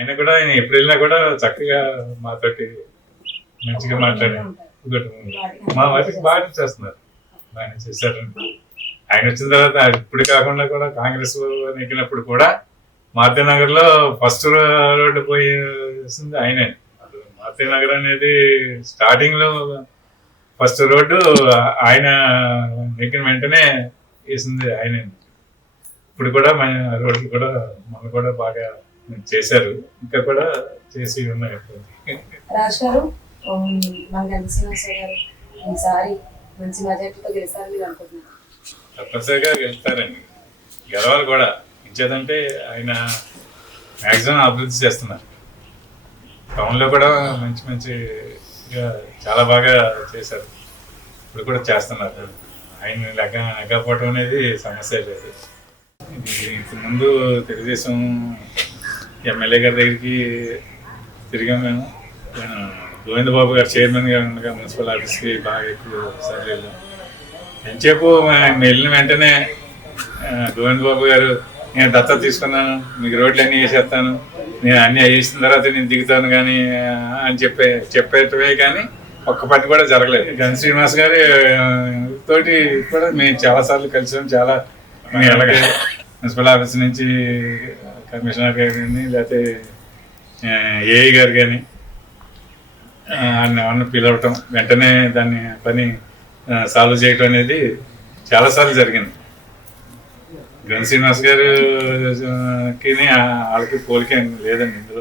అయినా కూడా ఆయన ఎప్పుడు వెళ్ళినా కూడా చక్కగా మాతోటి మంచిగా మాట్లాడారు. మా వాటికి బాగా చేస్తున్నారు, బాగా చేశారండి. ఆయన వచ్చిన తర్వాత ఇప్పుడు కాకుండా కూడా కాంగ్రెస్ నెగ్గినప్పుడు కూడా మారుతి నగర్ లో ఫస్ట్ రోడ్డు పోయేసింది ఆయనే. మారుతి నగర్ అనేది స్టార్టింగ్ లో ఫస్ట్ రోడ్డు ఆయన నెగ్గిన వెంటనే వేసింది ఆయనే. ఇప్పుడు కూడా మన రోడ్లు కూడా మన కూడా బాగా చేశారు, ఇంకా కూడా చేసి ఉన్నాయి. రాజ్ గారు, మన గంట శ్రీనివాసరావు గారు ఈసారి మంచి మెజార్టీతో గెలుస్తారని మీరు అనుకుంటున్నారు? తప్పనిసరిగా గెలుస్తారండి, గెలవాలి కూడా. ఇచ్చేదంటే ఆయన మ్యాక్సిమం అభివృద్ధి చేస్తున్నారు. టౌన్లో కూడా మంచి మంచి చాలా బాగా చేశారు, ఇప్పుడు కూడా చేస్తున్నారు. ఆయన లేకపోవడం అనేది సమస్య లేదు. ఇంతకుముందు తెలుగుదేశం ఎమ్మెల్యే గారి దగ్గరికి తిరిగాం మేము. గోవిందబాబు గారు చైర్మన్గా ఉండగా మున్సిపల్ ఆఫీస్కి బాగా ఎక్కువ సార్లు వెళ్ళాం. ఎంతసేపు మేము వెళ్ళిన వెంటనే గోవిందబాబు గారు, నేను దత్తత తీసుకున్నాను, మీకు రోడ్లు అన్నీ వేసేస్తాను, నేను అన్నీ వేసిన తర్వాత నేను దిగుతాను కానీ అని చెప్పేటవే కానీ ఒక్క పని కూడా జరగలేదు. గన్ శ్రీనివాస్ గారి తోటి కూడా మేము చాలాసార్లు కలిసాం. చాలా అలాగే మున్సిపల్ ఆఫీస్ నుంచి కమిషనర్ గారు కానీ లేకపోతే ఏఐ గారు కానీ అన్న పిలవటం, వెంటనే దాన్ని పని సాల్వ్ చేయటం అనేది చాలాసార్లు జరిగింది. గన్ శ్రీనివాస్ గారికి వాళ్ళకి పోలిక లేదండి ఇందులో.